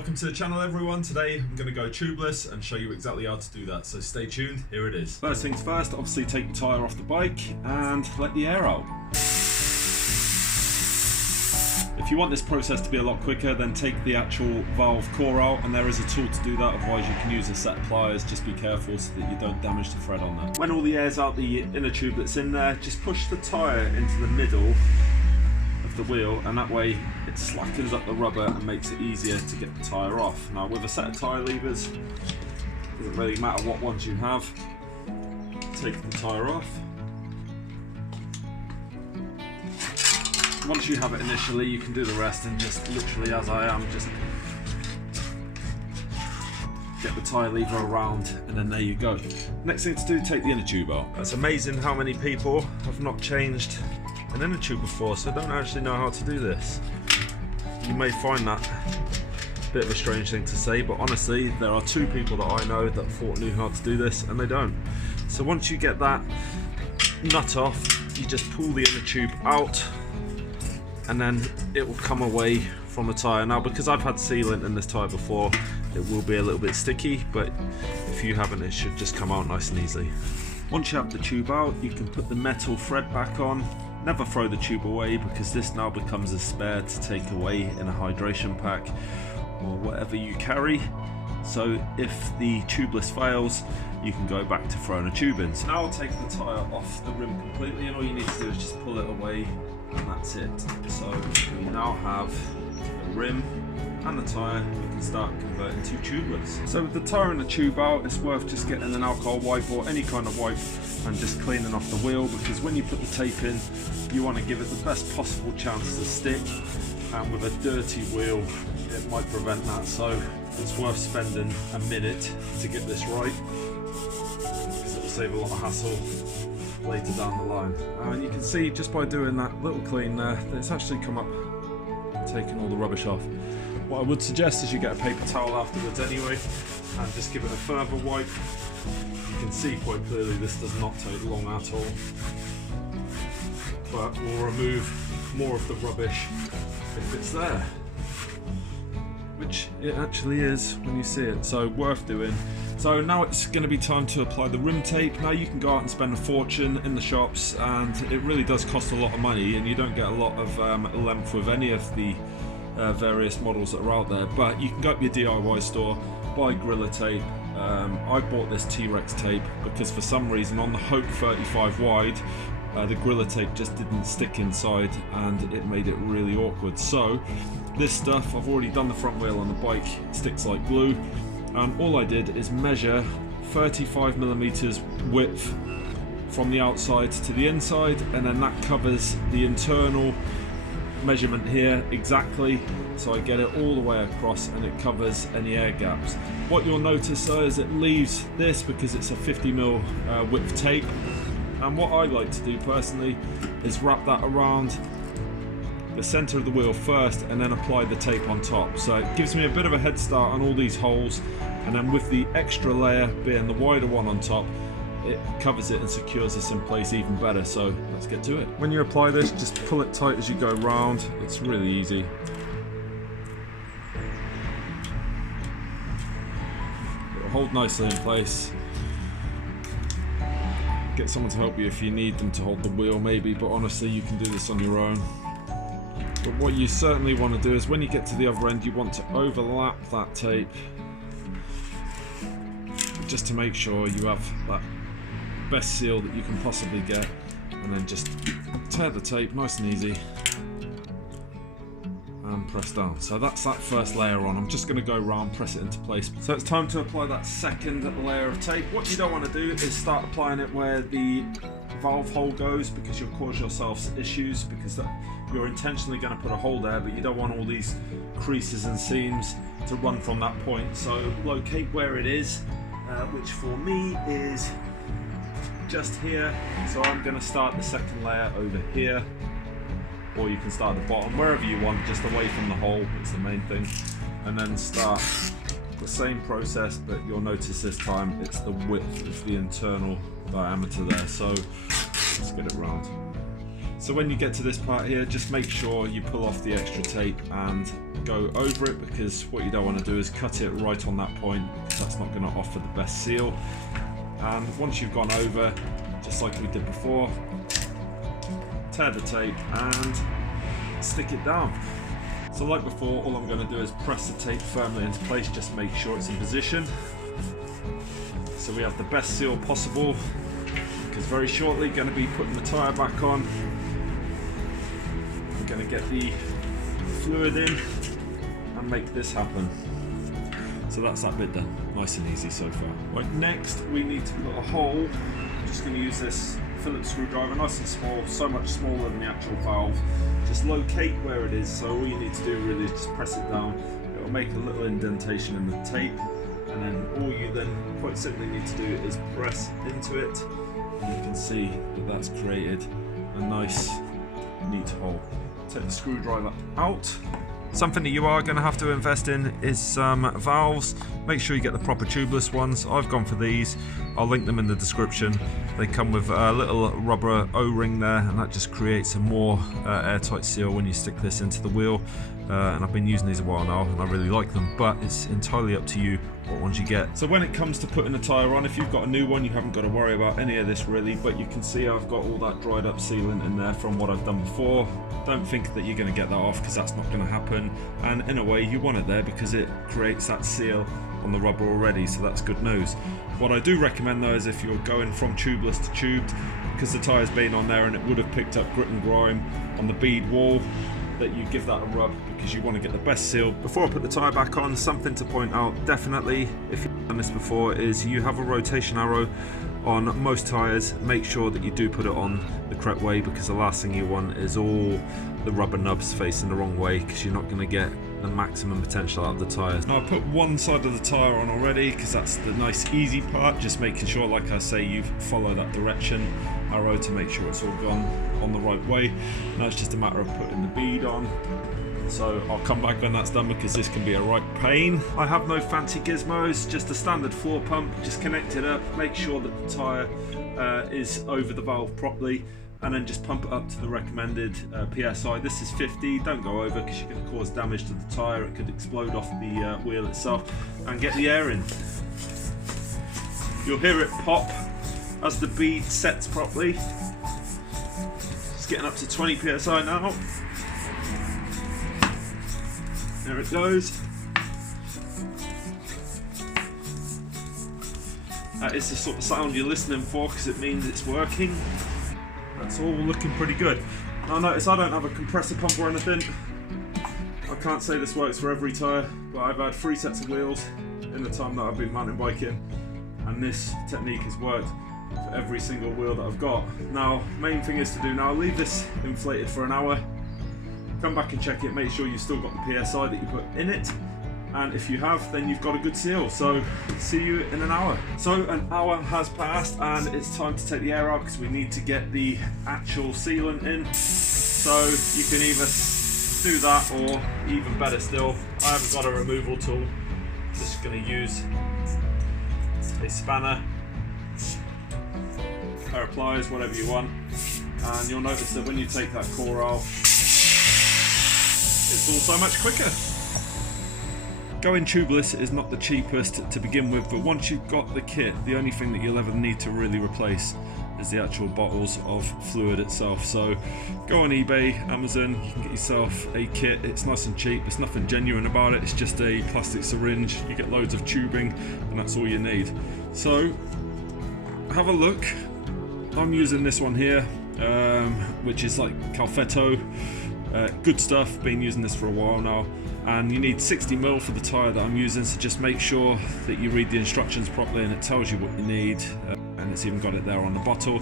Welcome to the channel everyone. Today I'm going to go tubeless and show you exactly how to do that, so stay tuned, here it is. First things first, obviously take the tyre off the bike and let the air out. If you want this process to be a lot quicker, then take the actual valve core out, and there is a tool to do that, otherwise you can use a set of pliers. Just be careful so that you don't damage the thread on there. When all the air's out the inner tube that's in there, just push the tyre into the middle of the wheel, and that way it slackens up the rubber and makes it easier to get the tyre off. Now with a set of tyre levers, doesn't really matter what ones you have, take the tyre off. Once you have it initially, you can do the rest and just literally, as I am, just get the tyre lever around, and then there you go. Next thing to do, take the inner tube out. It's amazing how many people have not changed an inner tube before, so don't actually know how to do this. You may find that a bit of a strange thing to say, but honestly, there are two people that I know that thought knew how to do this, and they don't. So once you get that nut off, you just pull the inner tube out, and then it will come away from the tyre. Now because I've had sealant in this tyre before, it will be a little bit sticky, but if you haven't, it should just come out nice and easy. Once you have the tube out, you can put the metal thread back on. Never throw the tube away, because this now becomes a spare to take away in a hydration pack or whatever you carry. So if the tubeless fails, you can go back to throwing a tube in. So now I'll take the tyre off the rim completely, and all you need to do is just pull it away, and that's it. So we now have the rim and the tyre, we can start converting to tubeless. So with the tyre and the tube out, it's worth just getting an alcohol wipe or any kind of wipe and just cleaning off the wheel, because when you put the tape in, you want to give it the best possible chance to stick, and with a dirty wheel it might prevent that. So it's worth spending a minute to get this right, because it will save a lot of hassle later down the line. And you can see just by doing that little clean there, that it's actually come up, taking all the rubbish off. What I would suggest is you get a paper towel afterwards anyway, and just give it a further wipe. You can see quite clearly this does not take long at all, but we'll remove more of the rubbish if it's there, which it actually is when you see it, so worth doing. So now it's going to be time to apply the rim tape. Now you can go out and spend a fortune in the shops, and it really does cost a lot of money, and you don't get a lot of length with any of the various models that are out there, but you can go up your DIY store, buy Gorilla tape. I bought this T-Rex tape because for some reason on the Hope 35 wide, the Gorilla tape just didn't stick inside, and it made it really awkward. So this stuff, I've already done the front wheel on the bike, it sticks like glue, and all I did is measure 35mm width from the outside to the inside, and then that covers the internal measurement here exactly, so I get it all the way across, and it covers any air gaps. What you'll notice though is it leaves this, because it's a 50mm width tape, and what I like to do personally is wrap that around the center of the wheel first and then apply the tape on top. So it gives me a bit of a head start on all these holes, and then with the extra layer being the wider one on top, it covers it and secures this in place even better. So let's get to it. When you apply this, just pull it tight as you go round. It's really easy. It'll hold nicely in place. Get someone to help you if you need them to hold the wheel maybe, but honestly you can do this on your own. But what you certainly want to do is when you get to the other end, you want to overlap that tape just to make sure you have that best seal that you can possibly get, and then just tear the tape nice and easy and press down. So that's that first layer on. I'm just going to go around, press it into place. So it's time to apply that second layer of tape. What you don't want to do is start applying it where the valve hole goes, because you'll cause yourselves issues, because you're intentionally going to put a hole there, but you don't want all these creases and seams to run from that point. So locate where it is, which for me is just here. So I'm going to start the second layer over here, or you can start at the bottom, wherever you want, just away from the hole, it's the main thing, and then start the same process, but you'll notice this time it's the width of the internal diameter there. So let's get it round. So when you get to this part here, just make sure you pull off the extra tape and go over it, because what you don't want to do is cut it right on that point, because that's not going to offer the best seal. And once you've gone over, just like we did before, tear the tape and stick it down. So like before, all I'm going to do is press the tape firmly into place, just make sure it's in position, so we have the best seal possible, because very shortly going to be putting the tyre back on. I'm going to get the fluid in and make this happen. So that's that bit done. Nice and easy so far. Right, next we need to put a hole. I'm just going to use this Phillips screwdriver, nice and small, so much smaller than the actual valve. Just locate where it is, so all you need to do really is just press it down. It will make a little indentation in the tape, and then all you then quite simply need to do is press into it, and you can see that that's created a nice neat hole. Take the screwdriver out. Something that you are going to have to invest in is some valves. Make sure you get the proper tubeless ones. I've gone for these. I'll link them in the description. They come with a little rubber O-ring there, and that just creates a more airtight seal when you stick this into the wheel. And I've been using these a while now, and I really like them, but it's entirely up to you what ones you get. So when it comes to putting the tyre on, if you've got a new one, you haven't got to worry about any of this really, but you can see I've got all that dried up sealant in there from what I've done before. Don't think that you're going to get that off, because that's not going to happen, and in a way you want it there because it creates that seal on the rubber already, so that's good news. What I do recommend though is if you're going from tubeless to tubed, because the tyre's been on there and it would have picked up grit and grime on the bead wall, that you give that a rub, because you want to get the best seal. Before I put the tyre back on, something to point out definitely, if you've done this before, is you have a rotation arrow on most tyres. Make sure that you do put it on the correct way, because the last thing you want is all the rubber nubs facing the wrong way, because you're not going to get the maximum potential out of the tyres. Now I put one side of the tyre on already, because that's the nice easy part, just making sure, like I say, you follow that direction arrow to make sure it's all gone on the right way. Now it's just a matter of putting the bead on. So I'll come back when that's done, because this can be a right pain. I have no fancy gizmos, just a standard floor pump. Just connect it up, make sure that the tyre is over the valve properly, and then just pump it up to the recommended PSI. This is 50, don't go over, because you're going to cause damage to the tyre. It could explode off the wheel itself, and get the air in. You'll hear it pop as the bead sets properly. It's getting up to 20 PSI now. There it goes. That is the sort of sound you're listening for, because it means it's working. That's all looking pretty good. Now notice I don't have a compressor pump or anything. I can't say this works for every tyre, but I've had 3 sets of wheels in the time that I've been mountain biking, and this technique has worked for every single wheel that I've got. Now, main thing is to do now, leave this inflated for an hour. Come back and check it, make sure you've still got the PSI that you put in it, and if you have, then you've got a good seal. So see you in an hour. So an hour has passed, and it's time to take the air out, because we need to get the actual sealant in. So you can either do that, or even better still, I haven't got a removal tool, just going to use a spanner, a pair of pliers, whatever you want, and you'll notice that when you take that core out, it's all so much quicker. Going tubeless is not the cheapest to begin with, but once you've got the kit, the only thing that you'll ever need to really replace is the actual bottles of fluid itself. So go on eBay, Amazon, you can get yourself a kit. It's nice and cheap, there's nothing genuine about it, it's just a plastic syringe. You get loads of tubing, and that's all you need. So have a look. I'm using this one here, which is like Calfetto. Good stuff, been using this for a while now, and you need 60mm for the tyre that I'm using, so just make sure that you read the instructions properly and it tells you what you need, and it's even got it there on the bottle,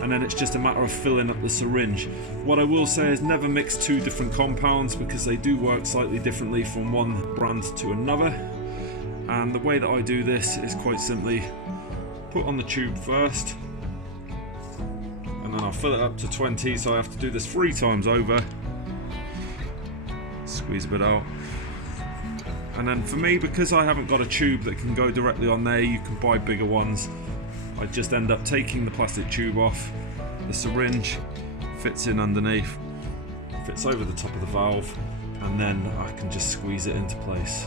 and then it's just a matter of filling up the syringe. What I will say is never mix 2 different compounds, because they do work slightly differently from one brand to another, and the way that I do this is quite simply put on the tube first, and then I'll fill it up to 20, so I have to do this 3 times over. Squeeze a bit out, and then for me, because I haven't got a tube that can go directly on there, you can buy bigger ones. I just end up taking the plastic tube off the syringe, fits in underneath, fits over the top of the valve, and then I can just squeeze it into place.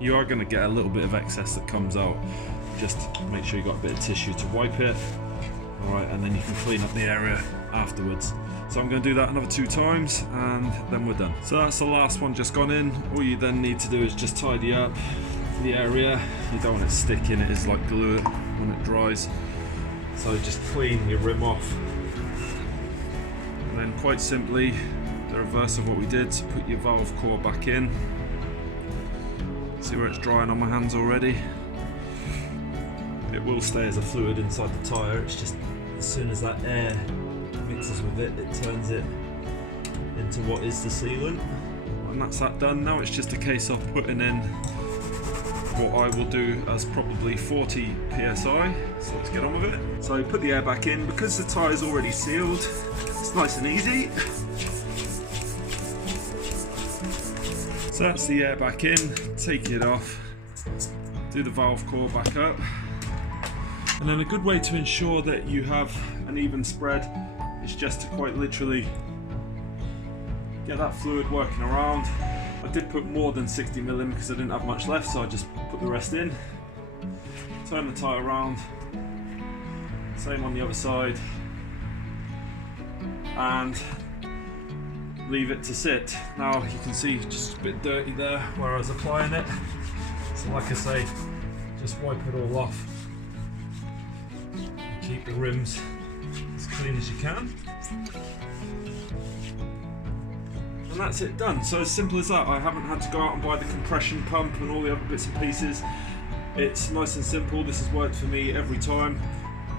You are going to get a little bit of excess that comes out. Just make sure you've got a bit of tissue to wipe it. Alright, and then you can clean up the area afterwards. So I'm going to do that another 2 times and then we're done. So that's the last one just gone in. All you then need to do is just tidy up the area. You don't want it sticking, it is like glue when it dries. So just clean your rim off. And then quite simply, the reverse of what we did, so put your valve core back in. See where it's drying on my hands already? It will stay as a fluid inside the tyre, it's just as soon as that air mixes with it, it turns it into what is the sealant. And that's that done. Now it's just a case of putting in what I will do as probably 40 psi, so let's get on with it. So put the air back in. Because the tyre is already sealed, it's nice and easy. So that's the air back in, take it off, do the valve core back up. And then a good way to ensure that you have an even spread is just to quite literally get that fluid working around. I did put more than 60mm in because I didn't have much left, so I just put the rest in. Turn the tyre around, same on the other side, and leave it to sit. Now you can see just a bit dirty there where I was applying it, so like I say, just wipe it all off. Keep the rims as clean as you can. And that's it done. So as simple as that. I haven't had to go out and buy the compression pump and all the other bits and pieces. It's nice and simple. This has worked for me every time.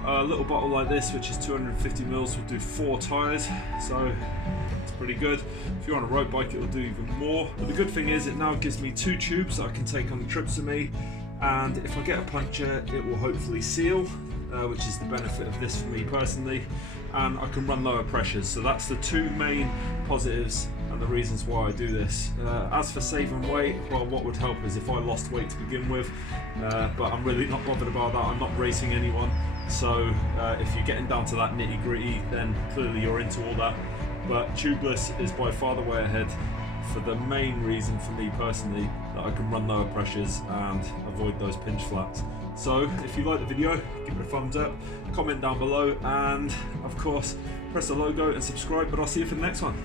A little bottle like this, which is 250ml, will do 4 tyres, so it's pretty good. If you're on a road bike, it'll do even more. But the good thing is it now gives me 2 tubes that I can take on the trips with me, and if I get a puncture, it will hopefully seal, which is the benefit of this for me personally, and I can run lower pressures. So that's the 2 main positives and the reasons why I do this. As for saving weight, well, what would help is if I lost weight to begin with, but I'm really not bothered about that. I'm not racing anyone, so if you're getting down to that nitty gritty, then clearly you're into all that. But Tubeless is by far the way ahead for the main reason for me personally, that I can run lower pressures and avoid those pinch flats. So if you like the video, give it a thumbs up, comment down below, and of course press the logo and subscribe, but I'll see you for the next one.